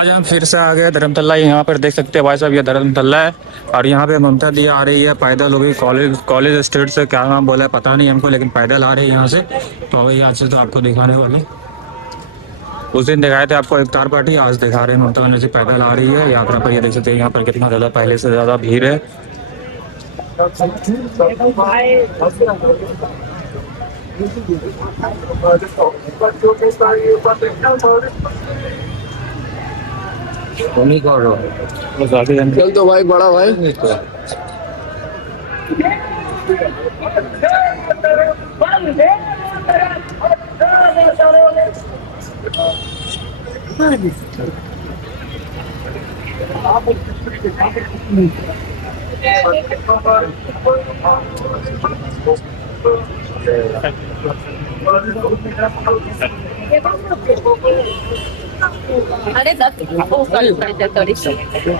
आज हम फिर से आ गए धर्मतल्ला। यहाँ पर देख सकते हैं भाई साहब, ये धर्मतल्ला है और यहाँ पे ममता दी आ रही है पैदल। होगी कॉलेज स्ट्रीट से, क्या नाम बोला है पता नहीं हमको, लेकिन पैदल आ रही है यहाँ से। तो अभी आज से तो आपको दिखाने वाले, उस दिन दिखाए थे आपको इफ्तार पार्टी, आज दिखा रहे हैं ममता बनर्जी पैदल आ रही है यात्रा पर। ये देख सकते हैं यहाँ पर कितना ज़्यादा, पहले से ज़्यादा भीड़ है। चल तो भाई बड़ा भाई अरे सॉरी देख सकते हैं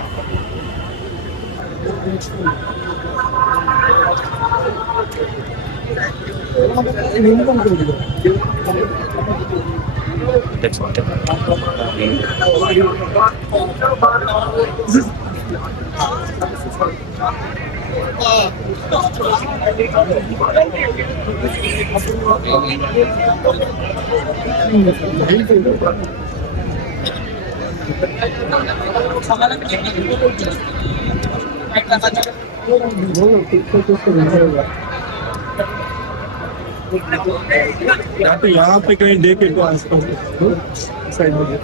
यहाँ पे कहीं देखे तो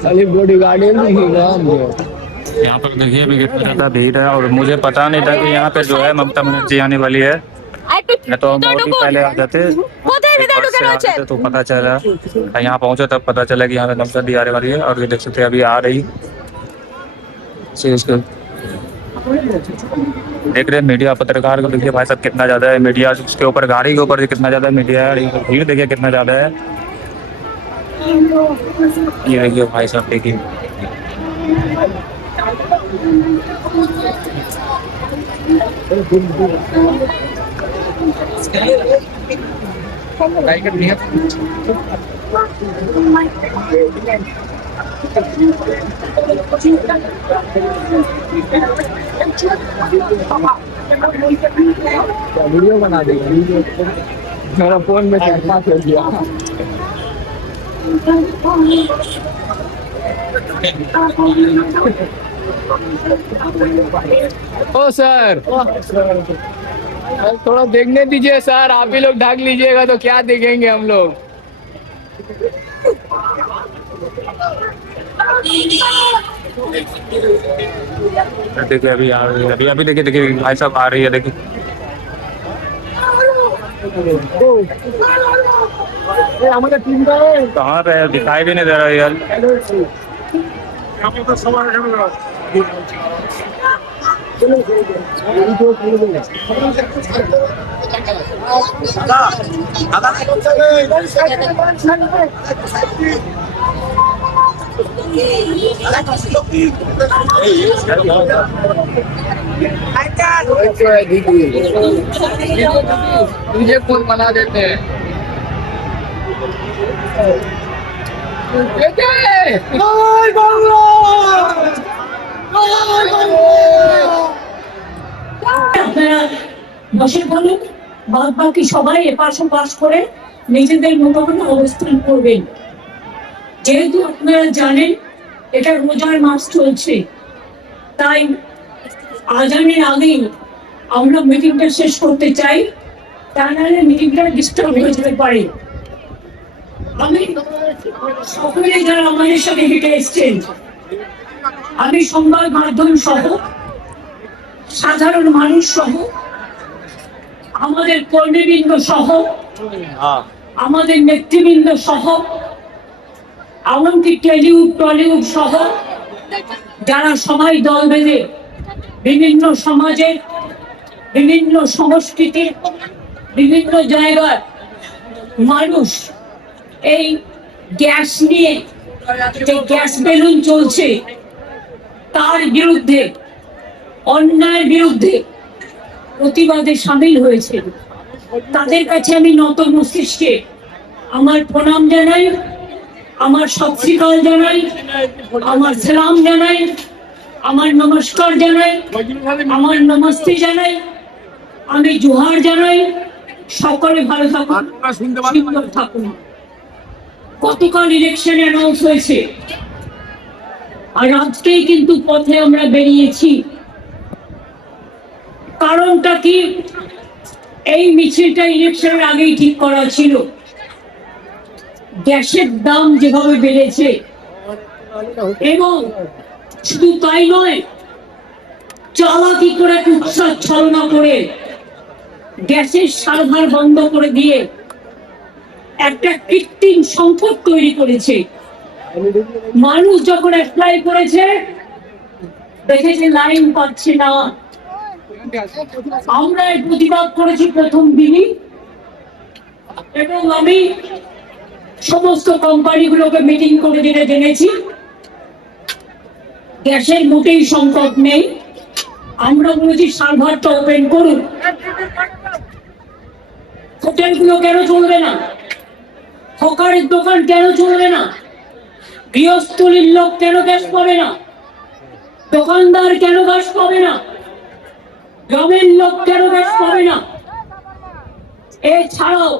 खाली बॉडी गार्डन दिखेगा हमको। यहाँ पर देखिए भी कितना ज़्यादा भीड़ है। और मुझे पता नहीं था कि यहाँ पे जो है ममता बनर्जी आने वाली है। मैं तो बहुत ही पहले आ जाते तो पता चला, यहाँ पहुंचे तब पता चला कि यहाँ पे ममता दी आने वाली है। और ये देख सकते हैं अभी आ रही देख रहे हैं मीडिया पत्रकार को। देखिए भाई साहब कितना ज़्यादा है मीडिया, उसके ऊपर गाड़ी के ऊपर कितना ज़्यादा मीडिया है। और भीड़ देखिए कितना ज़्यादा है। ये देखिए भाई साहब, देखिए वीडियो बना देगा, मेरा फोन में कैमरा चल गया। ओ सर, थोड़ा देखने दीजिए सर, आप ही लोग ढक लीजिएगा तो क्या देखेंगे हम लोग। देखिए अभी आ रही है, अभी अभी देखिए देखिए भाई साहब आ रही है। देखिए कहाँ पे दिखाई भी नहीं दे रहा है यार। मुझे फोन बना देते हैं। আপনারা বসে পড়ুন, বাদ বাকি সবাই এপাশ ওপাশ করে নিজেদের মতো করে অবস্থান করবেন। যেহেতু আপনারা জানেন এটা রোজার মাস চলছে, তাই আজানের আগেই আমরা মিটিংটা শেষ করতে চাই, তা নাহলে মিটিংটা ডিস্টার্ব হয়ে যেতে পারে। আমি সকলে যারা আমাদের সাথে হেঁটে এসছেন, আমি সংবাদ মাধ্যম সহ সাধারণ মানুষ সহ আমাদের কর্মীবৃন্দ সহ আমাদের নেতৃবৃন্দ সহ এমনকি টলিউড সহ যারা সবাই দল বেঁধে বিভিন্ন সমাজে, বিভিন্ন সংস্কৃতি, বিভিন্ন জায়গায় মানুষ এই গ্যাস নিয়ে যে গ্যাস বেলুন চলছে তার বিরুদ্ধে, অন্যায়ের বিরুদ্ধে প্রতিবাদে সামিল হয়েছে। তাদের কাছে আমি নত মস্তিষ্কে আমার প্রণাম জানাই আমার সত শ্রীকাল জানাই, আমার সালাম জানাই, আমার নমস্কার জানাই, আমার নমস্তে জানাই, আমি জোহার জানাই। সকলে ভালো থাকুন, সুন্দর থাকুন। গতকাল ইলেকশন অ্যানাউন্স হয়েছে, আর আজকেই কিন্তু পথে আমরা বেরিয়েছি। কারণটা কি? এই মিছিলটা ইলেকশনের আগেই ঠিক করা ছিল। গ্যাসের দাম যেভাবে বেড়েছে, এবং শুধু তাই নয়, চালাকি করে কুৎসা ছলনা করে গ্যাসের সার্ভার বন্ধ করে দিয়ে একটা কৃত্রিম সংকট তৈরি করেছে। মানুষ যখন অ্যাপ্লাই করেছে, দেখেছে লাইন পাচ্ছে না। আমরা এর প্রতিবাদ করেছি প্রথম দিনই, এবং আমি সমস্ত কোম্পানিগুলোকে মিটিং করে যেটা জেনেছি, গ্যাসের মোটেই সংকট নেই। আমরা বলেছি সার্ভারটা ওপেন করুন। হোটেলগুলো কেন চলবে না? হকারের দোকান কেন চলবে না? গৃহস্থলীর লোক কেন গ্যাস পাবে না? দোকানদার কেন গ্যাস পাবে না? গ্রামের লোক কেন গ্যাস পাবে না? এছাড়াও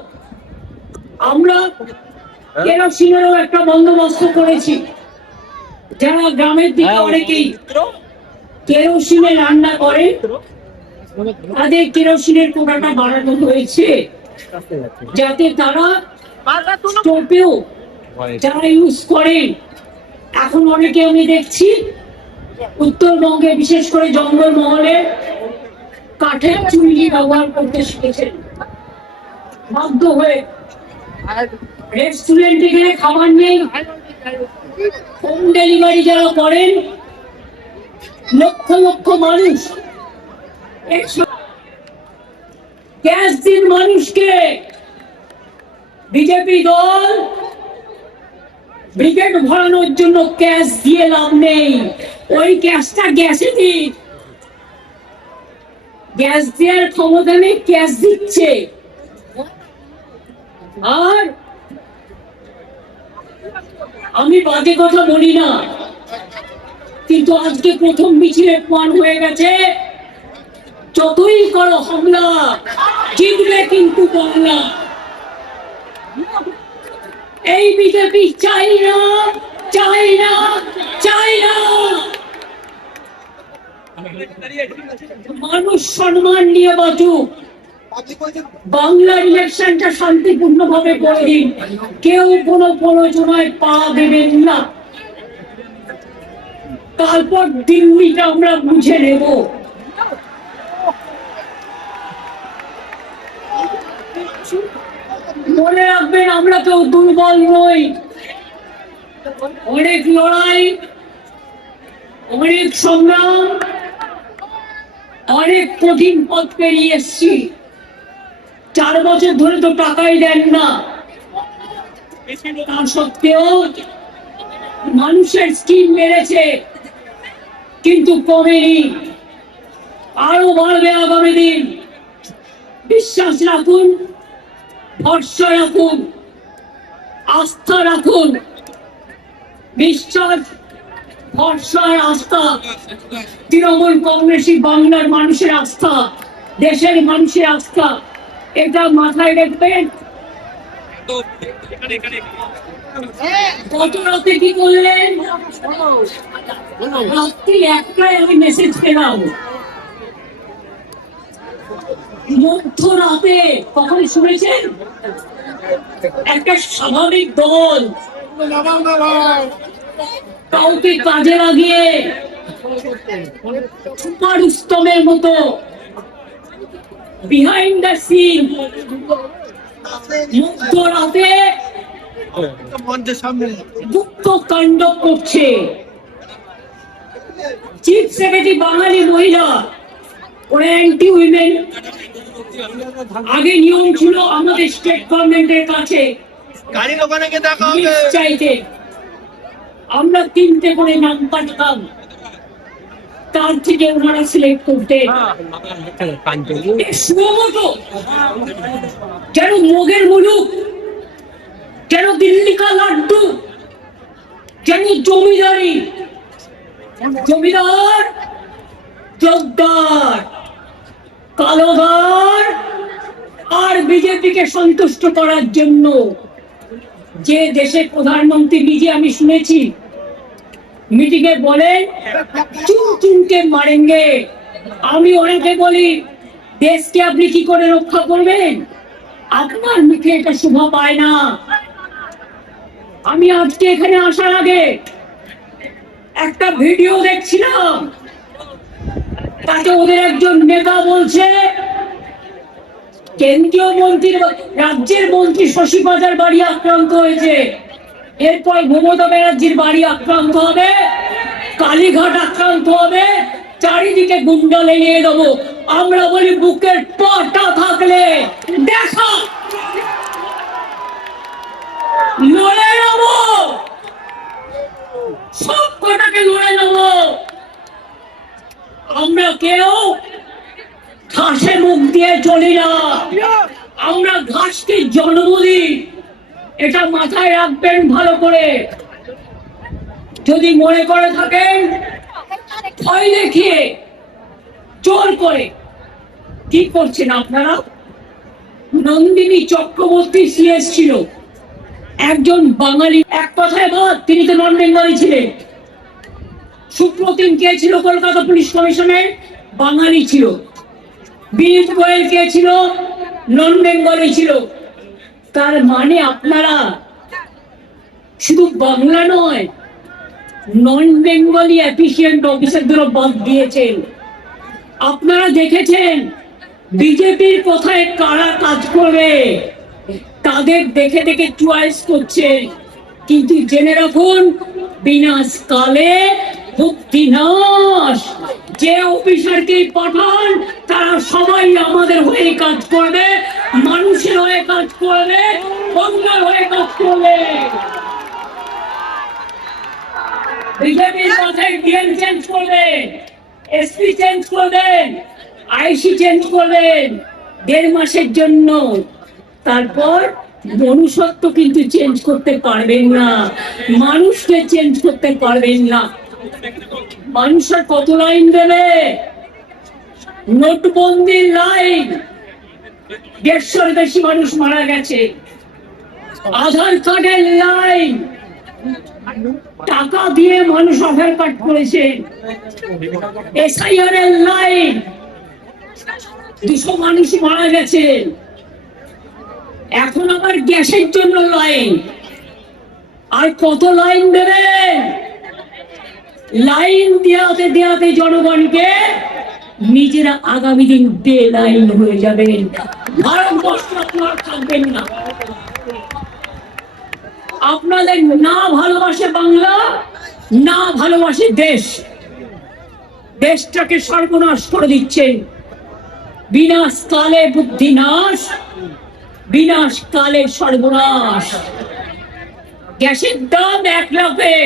আমরা কেরোসিনেরও একটা বন্দোবস্ত করেছি। যারা গ্রামের দিকে অনেকেই কেরোসিনে রান্না করে, তাদের কেরোসিনের কোটাটা বাড়ানো হয়েছে, যাতে তারা স্টোভেও যারা ইউজ করেন। এখন অনেকে আমি দেখছি উত্তরবঙ্গে, বিশেষ করে জঙ্গলমহলে, কাঠের চুল্লি ব্যবহার করতে শিখেছেন বাধ্য হয়ে। রেস্টুরেন্টে গিয়ে খাবার নেই, হোম ডেলিভারি যারা করেন, লক্ষ লক্ষ মানুষ গ্যাস দিন মানুষকে। বিজেপি দল ব্রিগেড ভরানোর জন্য গ্যাস দিয়ে লাভ নেই, ওই গ্যাসটা গ্যাসে দিন। গ্যাস দেওয়ার ক্ষমতা নেই, গ্যাস দিচ্ছে। আর আমি বাজে কথা বলি না, কিন্তু আজকে প্রথম মিছিলে প্রমাণ হয়ে গেছে, যতই করো হামলা, জিতবে কিন্তু বাংলা। এই বিজেপি চাই না, চাই না, চাই না। মানুষ সম্মান নিয়ে বাঁচুক। বাংলার ইলেকশনটা শান্তিপূর্ণ ভাবে করে দিন, কেউ কোনো প্ররোচনায় পা দেবেন না। তারপর দিল্লিটা আমরা বুঝে নেব। মনে রাখবেন, আমরা কেউ দুর্বল নই। অনেক লড়াই, অনেক সংগ্রাম, অনেক কঠিন পথ পেরিয়ে এসছি। 4 বছর ধরে তো টাকাই দেন না, তা সত্ত্বেও মানুষের স্কিম বেড়েছে, কিন্তু কমেনি, আরো বাড়বে আগামী দিন। বিশ্বাস রাখুন, ভরসা রাখুন, আস্থা রাখুন। বিশ্বাস, ভরসা, আস্থা, তৃণমূল কংগ্রেসই বাংলার মানুষের আস্থা, দেশের মানুষের আস্থা, এটা মাথায় রাখবেন। গত রাতে কি করলেন? রাত্রি 1টায় আমি মেসেজ পেলাম, মধ্যরাতে, কখন শুনেছেন? একটা স্বাভাবিক দল কাউকে কাজে লাগিয়ে সুপার উত্তমের মতো বিহাইন্ড দ্য সিন মধ্যরাতে দুঃখ কাণ্ড করছে। চিফ সেক্রেটারি বাঙালি মহিলা, ওরা অ্যান্টি উইমেন। আগে নিয়ম ছিল আমাদের স্টেট গভর্নমেন্টের কাছে চাইতে, আমরা 3টে করে নাম পাঠাতাম, তার থেকে ওনারা সিলেক্ট করতেন। যেন মোগের মুলুক, যেন দিল্লি কা লাড্ডু, যেন জমিদার জগদার কালোদার আর বিজেপিকে সন্তুষ্ট করার জন্য যে দেশের প্রধানমন্ত্রী নিজে আমি শুনেছি মিটিং এ বলেন চুন চুনকে মারেঙ্গে। আমি অনেকে বলি দেশকে আপনি কি করে রক্ষা করবেন? আপনার মুখে এটা শোভা পায় না। আমি আজকে এখানে আসার আগে একটা ভিডিও দেখছিলাম, তাতে ওদের একজন নেতা বলছে কেন্দ্রীয় মন্ত্রীর রাজ্যের মন্ত্রী শশী পাজার বাড়ি আক্রান্ত হয়েছে, এরপর মমতা ব্যানার্জির বাড়ি আক্রান্ত হবে, কালীঘাট আক্রান্ত হবে, চারিদিকে গুন্ডা লেগে দেবো। আমরা বলি বুকের পাটা থাকলে দেখা লড়ে নেবো, সব কটাকে লড়ে নেবো। আমরা কেউ ঘাসে মুখ দিয়ে চলি না, আমরা ঘাসকে জন্ম দিই। এটা মাথায় রাখবেন ভালো করে। যদি মনে করে থাকেন ভয় দেখিয়ে জোর করে কি করছেন আপনারা? নন্দিনী চক্রবর্তী সিএস ছিল, একজন বাঙালি। এক কথায় বাদ, তিনি তো নন বেঙ্গলি ছিলেন। সুপ্রতিম কে ছিল কলকাতা পুলিশ কমিশনের? বাঙালি ছিল। বিনীত গোয়েল কে ছিল? নন বেঙ্গলি ছিল। তার মানে আপনারা শুধু বাংলা নয়, নন বেঙ্গলি এফিসিয়েন্ট অফিসারদেরও বাদ দিয়েছেন। আপনারা দেখেছেন বিজেপির কথায় কারা কাজ করবে, তাদের দেখে দেখে চয়েস করছে। কিন্তু জেনে রাখুন, বিনাশ কালে ভক্তি নাশ। যে অফিসারকে পাঠান তারা সবাই আমাদের হয়ে কাজ করবে, মানুষের হয়ে কাজ করবে, বাংলার হয়ে কাজ করবে। বিজেপির কথায় ডিএম চেঞ্জ করবেন, এসপি চেঞ্জ করবেন, আইসি চেঞ্জ করবেন 1.5 মাসের জন্য। তারপর মনুষ্যত্ব কিন্তু চেঞ্জ করতে পারবেন না, মানুষকে চেঞ্জ করতে পারবেন না। মানুষের কত লাইন দেবে? নোটবন্দির লাইন, 150-র বেশি মানুষ মারা গেছে। আধার কার্ডের লাইন, টাকা দিয়ে মানুষ আধার কার্ড করেছে। এসআইআর এর লাইন, 200 মানুষ মারা গেছে। এখন আবার গ্যাসের জন্য লাইন। আর কত লাইন দেবেন? লাইন দেওয়াতে দেওয়াতে জনগণকে নিজেরা আগামী দিন ডে লাইন হয়ে যাবেন। ভারতবর্ষ আপনারা থাকবেন না। আপনাদের না ভালোবাসে বাংলা, না ভালোবাসে দেশ, দেশটাকে সর্বনাশ করে দিচ্ছেন। বিনাশ কালে বুদ্ধি নাশ, বিনাশ কালে সর্বনাশ। গ্যাসের দাম 1 লাখে,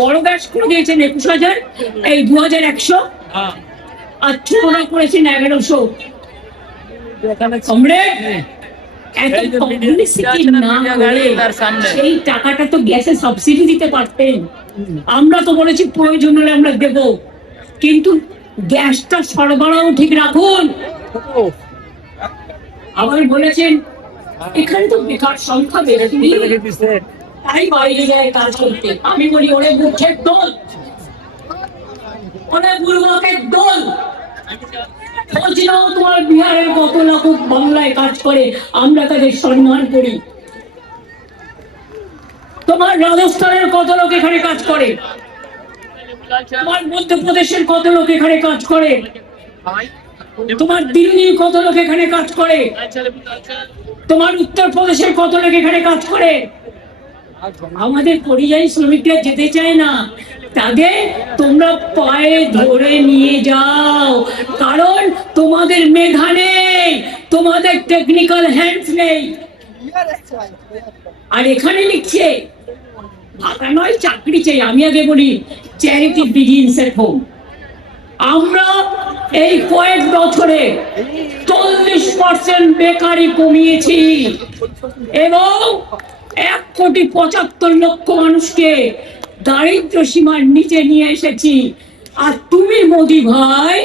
বড় গ্যাস করে দিয়েছেন 21,000, এই 2100, আর ছোটরা করেছেন 1100। সেই টাকাটা তো গ্যাসে সাবসিডি দিতে পারতেন। আমরা তো বলেছি প্রয়োজন হলে আমরা দেব, কিন্তু গ্যাসটা সরবরাহ ঠিক রাখুন। আবার বলেছেন এখানে তো বেকার সংখ্যা বেড়েছে, তাই বাইরে যায় কাজ করতে। আমি বলি ওরে মূর্খের দল, ওরে বুড়বাকের দল। খোঁজ নাও তোমার বিহারের কত লোক বাংলায় কাজ করে, আমরা তাদের সম্মান করি। তোমার রাজস্থানের কত লোক এখানে কাজ করে, তোমার মধ্যপ্রদেশের কত লোক এখানে কাজ করে, তোমার দিল্লির কত লোক এখানে কাজ করে, তোমার উত্তরপ্রদেশের কত লোক এখানে কাজ করে। আমাদের পরিযায়ী শ্রমিকরা যেতে চায় না, তাদের তোমরা পায়ে ধরে নিয়ে যাও, কারণ তোমাদের মেধা নেই, তোমাদের টেকনিক্যাল হ্যান্ডস নেই। আর এখানে লিখছে ভাতা নয় চাকরি চাই। আমি আগে বলি চ্যারিটি বিগিনস এট হোম। আমরা এই কয়েক বছরে 40% বেকারি কমিয়েছি এবং 1,75,00,000 মানুষকে দারিদ্র সীমার নিচে নিয়ে এসেছি। আর তুমি মোদি ভাই,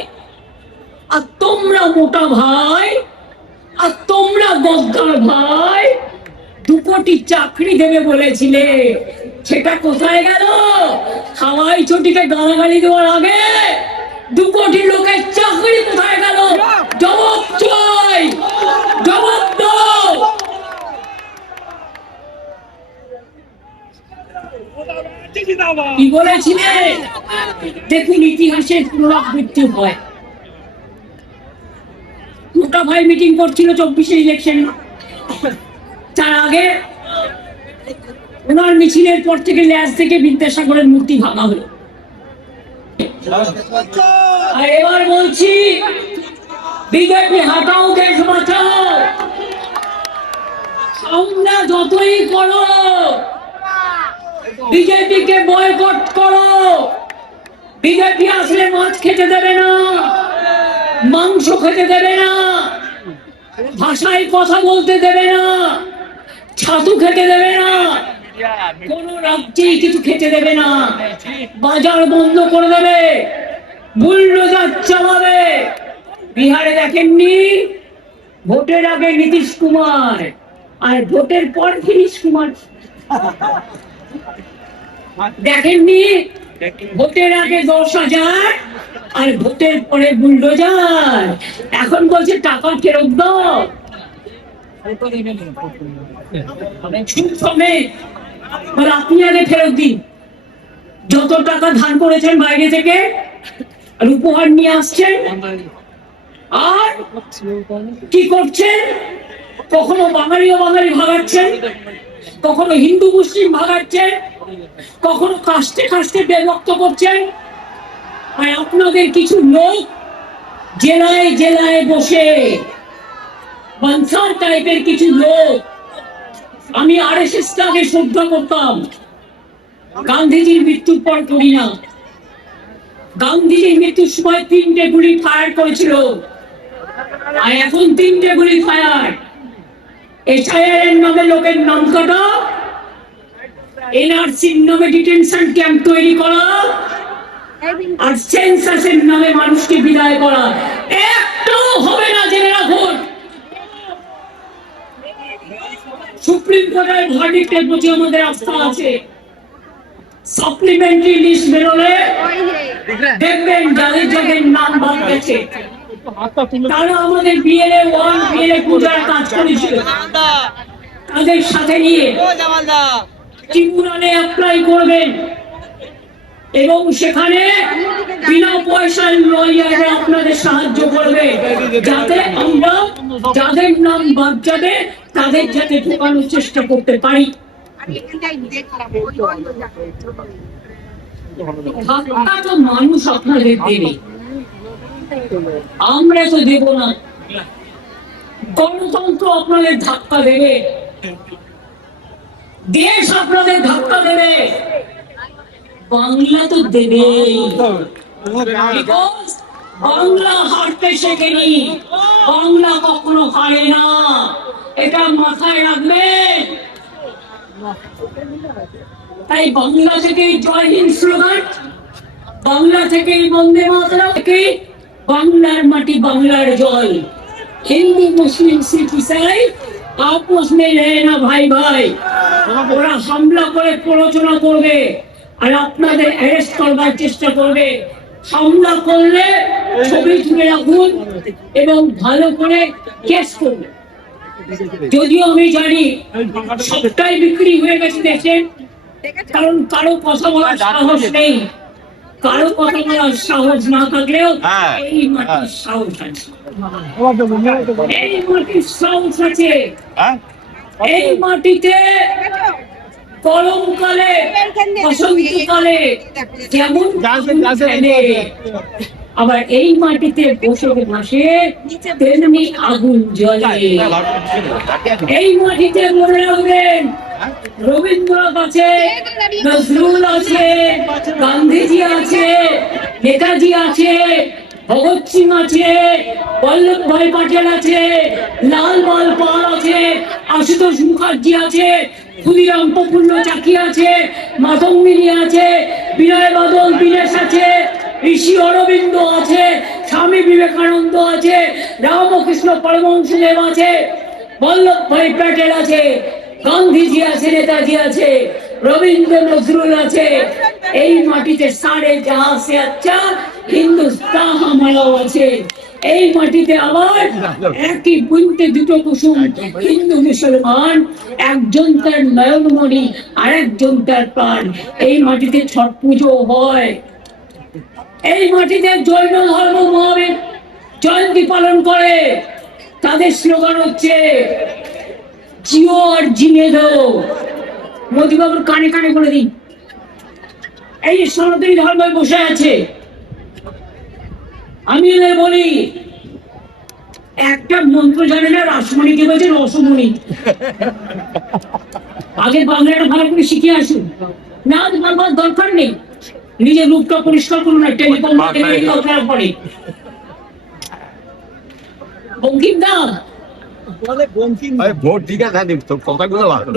আর তোমরা মোটা ভাই, আর তোমরা গদ্দার ভাই 2 কোটি চাকরি দেবে বলেছিলে, সেটা কোথায় গেল? হাওয়াই চটিকে গালাগালি দেওয়ার আগে 2 কোটি লোকের চাকরি কোথায় গেল? জবাব চাই, জবাব দাও। কি বলেছিলে? দেখুন, ইতিহাসের পুনরাবৃত্তি হয়। মোটা ভাই মিটিং করছিল 24 ইলেকশন, তার আগে ওনার মিছিলের পর থেকে ল্যাস থেকে বিদ্যাসাগরের মূর্তি ভাঙা হলো। আর এবার বলছি, বিজেপি হাটাও, দেশ বাঁচাও। তোমরা যতই করো, বিজেপিকে বয়কট করো, বিজেপি আসলে মাছ খেতে দেবে না, মাংস খেতে দেবে না, ভাষায় কথা বলতে দেবে না, ছাতু খেতে দেবে না, কোন রাজ্যেই কিছু খেতে দেবে না, বাজার বন্ধ করে দেবে, বুলডোজার চালাবে। বিহারে দেখেননি, ভোটের আগে নীতিশ কুমার আর ভোটের পর নীতিশ কুমার। দেখেননি, ভোটের আগে 10,000 আর ভোটের পরে বুলডোজার। এখন বলছে টাকা ফেরত দাও। আপনি আগে ফেরত দিন। যত টাকা ধার করেছেন বাইরে থেকে আর উপহার নিয়ে আসছেন, আর কি করছেন? কখনো বাঙালি ভাগাচ্ছেন, কখনো হিন্দু মুসলিম ভাগাচ্ছেন, কখনো কাস্টে কাস্টে বিভক্ত করছেন। আর আপনাদের কিছু লোক জেলায় জেলায় বসে বানসার টাইপের কিছু লোক, আমি RSS টাকে শ্রদ্ধা করতাম, গান্ধীজির মৃত্যুর পর করি না। গান্ধীজির মৃত্যুর সময় 3টে গুলি ফায়ার করেছিল, আর এখন 3টে গুলি ফায়ার। SIR এর নামে লোকের নাম কাটা, NRCর নামে ডিটেনশন ক্যাম্প তৈরি করা, আর সেন্সাসের নামে মানুষকে বিদায় করা। একটাও হবে না, জেনে রাখুন। সুপ্রিম কোর্টের ভার্ডিক্টের প্রতি আমাদের আস্থা আছে। সাপ্লিমেন্টারি লিস্ট বেরোলে দেখবেন যাদের যাদের নাম বাদ গেছে, তারা আমাদের BLA 1 BLA 2 যারা কাজ করেছিল তাদের সাথে নিয়ে ট্রিব্যুনালে অ্যাপ্লাই করবেন, এবং সেখানে বিনা পয়সায় লয়াররা আপনাদের সাহায্য করবে, যাতে আমরা যাদের নাম বাদ যাবে তাদের যাতে ঢোকানোর চেষ্টা করতে পারি। তো মানুষ আপনাদের দেবে, আমরা তো দেব না। গণতন্ত্র আপনাদের ধাক্কা দেবে, দেশ আপনাদের ধাক্কা দেবে, বাংলা তো দেবে। বাংলা হারতে শেখেনি, বাংলা কখনো হারে না, এটা মাথায় রাখবেন। তাই বাংলা থেকে জয় হিন্দ স্লোগান, বাংলা থেকে বন্দে মাতরম, থেকে বাংলার মাটি বাংলার জল। হিন্দু মুসলিম শিখ ইসাই আপস মে রহে ভাই ভাই। ওরা হামলা করে প্ররোচনা করবে আর আপনাদের অ্যারেস্ট করবার চেষ্টা করবে। হামলা করলে ছবি তুলে রাখুন এবং ভালো করে কেস করবে। যদিও আমি জানি সবটাই বিক্রি হয়ে গেছে দেশে, কারণ কারো কথা বলার সাহস নেই। কারো কথা বলার সাহস না থাকলেও এই মাটির সাহস আছে, এই মাটির সাহস আছে। এই মাটিতে গরমকালে বসন্তকালে যেমন আবার এই মাটিতে বসে বসে তেমনি আগুন জ্বলে। এই মাটিতে মনে রাখবেন রবীন্দ্রনাথ আছে, নজরুল আছে, গান্ধীজি আছে, নেতাজি আছে, ভগৎ সিং আছে, বল্লভ ভাই পাটেল আছে, লাল বাল পাল আছে, আশুতোষ মুখার্জি আছে, ক্ষুদিরাম প্রফুল্ল চাকি আছে, মাতঙ্গিনী আছে, বিনয় বাদল দীনেশ আছে, ঋষি অরবিন্দ আছে, স্বামী বিবেকানন্দ আছে, রামকৃষ্ণ পরমহংসদেব আছে, বল্লভ ভাই প্যাটেল আছে, গান্ধীজি আছে, নেতাজি আছে, রবীন্দ্র নজরুল আছে। এই মাটিতে সাড়ে যাহা সে আচ্ছা হিন্দুস্তান হামারাও আছে। এই মাটিতে আবার একই বুনতে দুটো কুসুম, হিন্দু মুসলমান, একজন তার নয়নমণি আর একজন তার প্রাণ। এই মাটিতে ছট পুজো হয়, এই মাটিতে জৈন ধর্ম মহাবীর জয়ন্তী পালন করে। তাদের স্লোগান হচ্ছে জিও আর জিনে দো। মোদীবাবুর কানে কানে বলে দিন, এই যে সনাতনী ধর্মে বসে আছে, আমি এদের বলি একটা মন্ত্র জানে না, রাসমণি কে বলছে রসমণি। আগে বাংলাটা ভালো করে শিখে আসুন, না বাংলার দরকার নেই, নিজের রূপটা পরিষ্কার করুন না, টেলিফোন আপনার পরে। বঙ্কিম দা,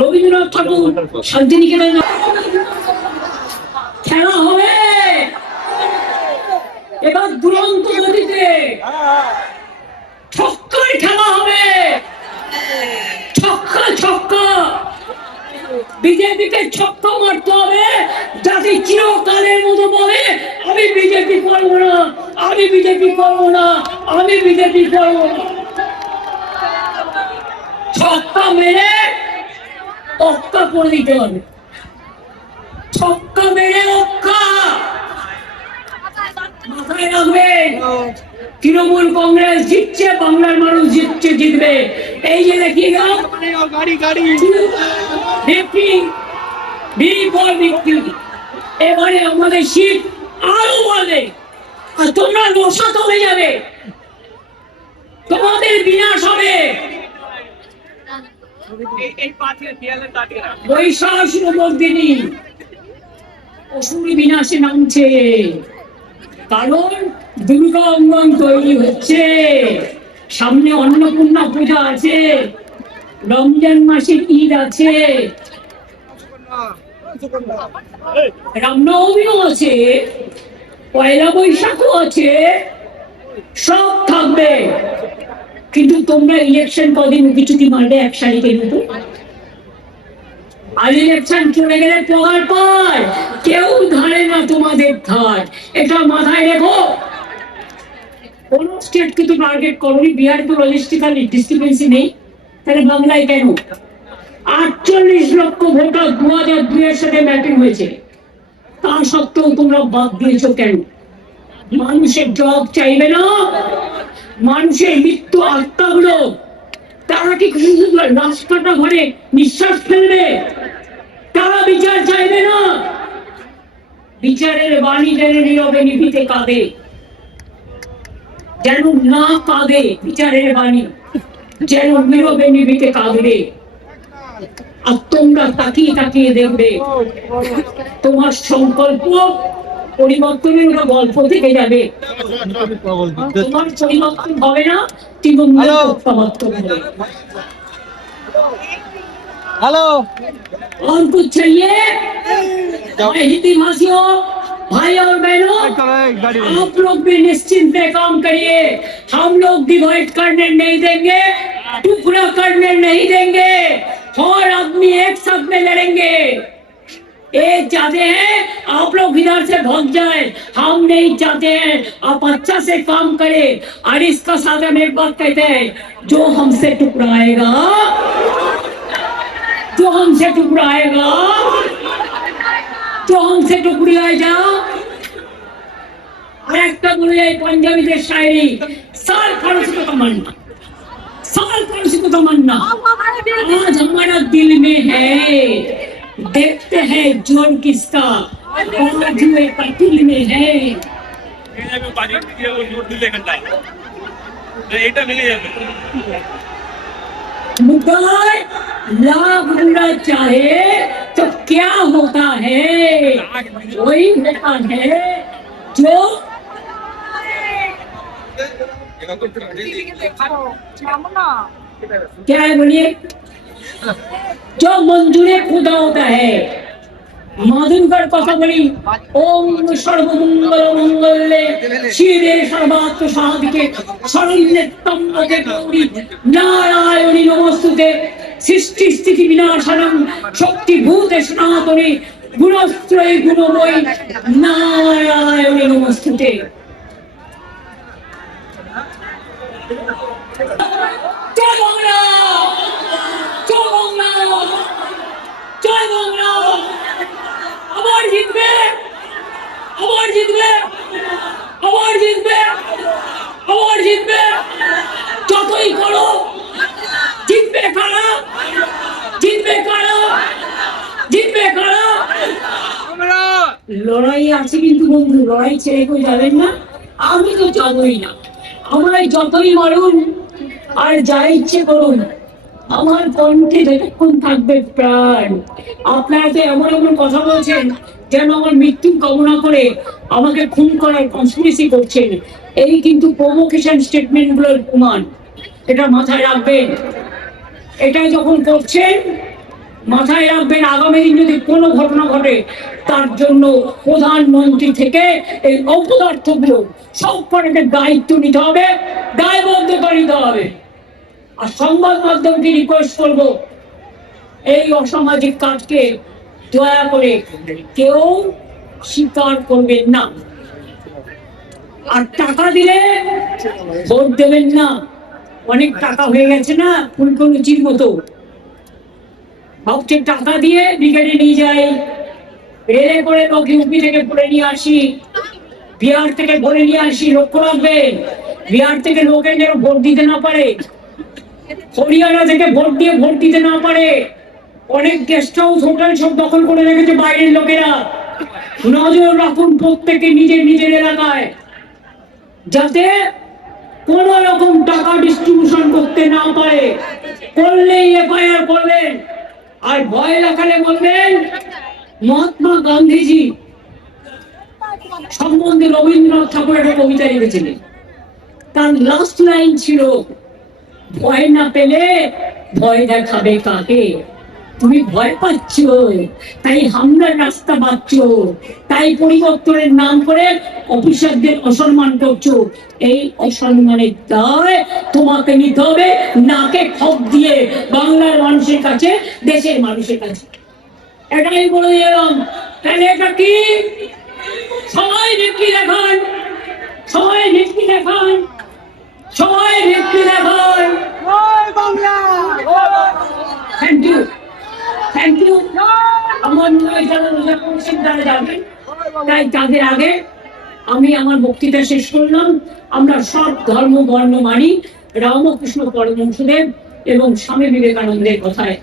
রবীন্দ্রনাথ ঠাকুর শান্তিনিকেতন খেলা হবে এবার দুরন্ত নদীতে, ছক্কার খেলা হবে, ছক্কা ছক্কা। বিজেপিকে ছক্কা মারতে হবে যাতে চিরকালের মতো বলে আমি বিজেপি করবো না, আমি বিজেপি করবো না, আমি বিজেপি করবো না। ছক্কা মেরে অক্কা করে দিতে হবে, ছক্কা মেরে অক্কা। মাথায় রাখবেন, তৃণমূল কংগ্রেস জিতছে, বাংলার মানুষ জিতছে, জিতবে। এই যে দেখি এবারে আমাদের শীত আরো বাড়বে, আর তোমরা নশাত হয়ে যাবে, তোমাদের বিনাশ হবে। বৈশাখী অসুরি বিনাশে নামছে, কারণ দুর্গা অঙ্গন তৈরি হচ্ছে, সামনে অন্নপূর্ণা পূজা আছে, রমজান মাসের ঈদ আছে, রামনবমীও আছে, পয়লা বৈশাখও আছে, সব থাকবে। কিন্তু তোমরা ইলেকশন কদিন কিছুটি মারবে এক শাড়িকে মতো, আর ইলেকশন চলে গেলে পগার পায়, কেউ ধারে না তোমাদের ধার, এটা মাথায় রেখো। কোন স্টেট কিন্তু টার্গেট করোনি, বিহারে তো লজিস্টিক্যাল ডিস্ট্রিবিউশন নেই, তাহলে বাংলায় কেন? 48 লক্ষ ভোটার 2002 এর সাথে ম্যাপিং হয়েছে, তা সত্ত্বেও তোমরা বাদ দিয়েছো কেন? মানুষের জব চাইবে না, মানুষের মৃত্যু আত্মাগুলো, তারা কি রাস্তাটা ঘরে নিঃশ্বাস ফেলবে? তারা বিচার চাইবে না, বিচারের বাণী যেন নীরবে নিভিতে কাঁদে, যেন না কাঁদে, বিচারের বাণী যেন নীরবে নিভিতে কাঁদবে। আর তোমরা তাকিয়ে তাকিয়ে দেখবে তোমার সংকল্প পরিবর্তনের ওটা গল্প থেকে যাবে, তোমার পরিবর্তন হবে না, তৃণমূলের পরিবর্তন হবে। हेलो और कुछ चाहिए? हिंदी भाषियों, भाई और बहनों, आप लोग भी निश्चिंत से काम करिए, हम लोग डिवाइड करने नहीं देंगे, टुकड़ा करने नहीं देंगे, और आदमी एक साथ में लड़ेंगे। एक चाहते हैं आप लोग इधर से भाग जाए, हम नहीं चाहते हैं, आप अच्छा से काम करें। और इसका साथ हम एक बात कहते हैं, जो हमसे टुकराएगा, जो हमसे टुकराएगा, जो हमसे टुकड़ाएगा, और एक बोले जाए पंजाबी से शायरी, साल फरोशी को तमन्ना, साल फरोशी को तमन्ना, आज हमारा दिल में है, देखते हैं जोर किसका, जुए का दिल में है। मुगार लाख बुरा चाहे तो क्या होता है, वही होता है जो क्या है बोलिए? जो मंजूरे खुदा होता है माधुकर কথা বলি ওম সর্বমঙ্গল মঙ্গলে শিবে সর্বাত্ম সাধিকে শরণ্যে ত্রম্বকে গৌরী নারায়ণী নমস্তুতে সৃষ্টি স্থিতি বিনাশনম শক্তি ভূতে সনাতনে গুণস্ত্রয় গুণময়ী নারায়ণী নমস্তুতে। জয় বাংলা, জয় বাংলা, জয় বাংলা। আবার জিতবে, আবার জিতবে, আবার জিতবে, আবার জিতবে। যতই করো জিতবে কারা, জিতবে কারা, জিতবে কারা। লড়াই আছে কিন্তু বন্ধু, লড়াই ছেড়ে কেউ যাবেন না। আমি তো যাবই না, আমায় যতই মারুন আর যা ইচ্ছে করুন, আমার কণ্ঠে যতক্ষণ থাকবে প্রাণ। আপনারা তো এমন এমন কথা বলছেন যেন আমার মৃত্যু কামনা করে আমাকে খুন করার কনস্পিরেসি করছেন। এই কিন্তু প্রভোকেশন স্টেটমেন্ট গুলোর প্রমাণ, এটা মাথায় রাখবেন। এটা যখন করছেন মাথায় রাখবেন, আগামী দিন যদি কোনো ঘটনা ঘটে তার জন্য প্রধানমন্ত্রী থেকে এই অপদার্থগুলো সব কটাকে দায়িত্ব নিতে হবে, দায়বদ্ধতা নিতে হবে। আর সংবাদ মাধ্যমকে রিকোয়েস্ট করবো, এই অসামাজিক কাজকে দয়া করে কেউ স্বীকার করবেন না। আর টাকা দিলে ভোট দেবেন না। অনেক টাকা হয়ে গেছে না ফুলকলুচির মতো, ভাবছেন টাকা দিয়ে ব্রিগেডে নিয়ে যাই, রেলে করে লোক ইউপি থেকে ভরে নিয়ে আসি, বিহার থেকে ভরে নিয়ে আসি। লক্ষ্য রাখবেন, বিহার থেকে লোকের যেন ভোট দিতে না পারে, হরিয়ানা থেকে ভোট দিয়ে ভোট দিতে না পারে। অনেক গেস্ট হাউস হোটেল সব দখল করে রেখেছে বাইরের লোকেরা। নজর রাখুন প্রত্যেকে নিজের নিজের এলাকায়, যাতে কোন রকম টাকা ডিস্ট্রিবিউশন করতে না পারে। করলেই এফআইআর করবেন, আর ভয় দেখালে বলবেন মহাত্মা গান্ধীজি সম্বন্ধে রবীন্দ্রনাথ ঠাকুর একটা কবিতা লিখেছিলেন। তার লাস্ট লাইন ছিল, ভয় না পেলে ভয় দেখাবে কাকে। তুমি ভয় পাচ্ছ তাই হামলার রাস্তা পাচ্ছ, তাই পরিবর্তনের নাম করে অফিসারদের অসম্মান করছো। এই অসম্মানের দায় তোমাকে নিতে হবে, নাকে খপ দিয়ে বাংলার মানুষের কাছে, দেশের মানুষের কাছে। এটাই বলে দিলাম। তাহলে এটা কি? সবাই ভিত্তি দেখান, সবাই ভিত্তি দেখান, সবাই ভিত্তি দেখান। Thank you, thank you. আমার নয় যারা রোজা করছেন তারা যাবেন, তাই তাদের আগে আমি আমার বক্তৃতা শেষ করলাম। আমরা সব ধর্ম বর্ণ মানি, রামকৃষ্ণ পরমহংসদেব এবং স্বামী বিবেকানন্দের কথায়,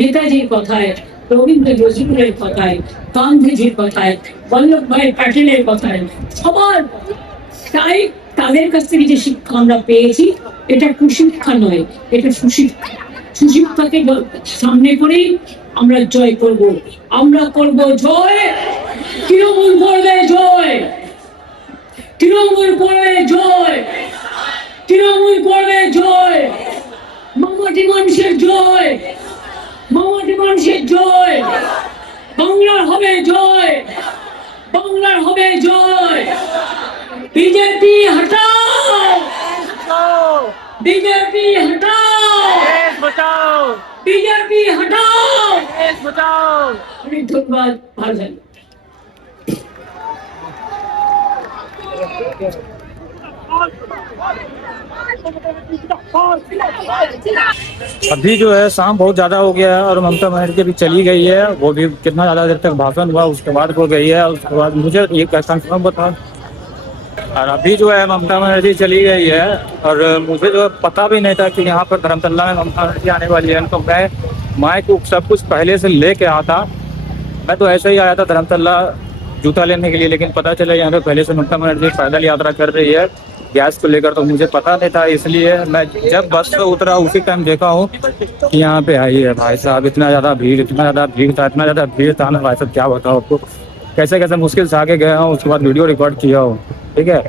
নেতাজির কথায়, রবীন্দ্র নজরুলের কথায়, গান্ধীজির কথায়, বল্লভভাই প্যাটেলের কথায়, সবার। তাই তাদের কাছ থেকে যে শিক্ষা আমরা পেয়েছি এটা কুশিক্ষা নয়, এটা সুশিক্ষা। সুশিক্ষাকে সামনে করেই আমরা জয় করব। আমরা করব জয়, তৃণমূল করবে জয়, তৃণমূল করবে জয়, তৃণমূল করবে জয়, মামাটি মানুষের জয়, মামাটি মানুষের জয়, বাংলার হবে জয়, বাংলার হবে জয়। বিজেপি হটাও, বিজেপি হটাও, বিজেপি হটাও, অনেক ধন্যবাদ। ভালো থাকবেন। अभी जो है शाम बहुत ज्यादा हो गया है और ममता बनर्जी भी चली गई है। वो भी कितना ज्यादा देर तक भाषण हुआ, उसके बाद वो गई है। उसके बाद मुझे ये कंफर्म बताओ। और अभी जो है ममता बनर्जी चली गई है और मुझे जो है पता भी नहीं था कि यहाँ पर धर्मतल्ला में ममता बनर्जी आने वाली है। तो मैं माइक सब कुछ पहले से लेके आया था। मैं तो ऐसे ही आया था धर्मतल्ला जूता लेने के लिए, लेकिन पता चला यहाँ पे पहले से ममता बनर्जी पैदल यात्रा कर रही है गैस को लेकर। तो मुझे पता नहीं था, इसलिए मैं जब बस से उतरा उसी टाइम देखा हूँ कि यहाँ पे आई है। भाई साहब इतना ज़्यादा भीड़, इतना ज़्यादा भीड़ था, इतना ज़्यादा भीड़ था ना भाई साहब, क्या बताओ आपको। कैसे कैसे मुश्किल से आके गया हूँ, उसके बाद वीडियो रिकॉर्ड किया हूँ, ठीक है।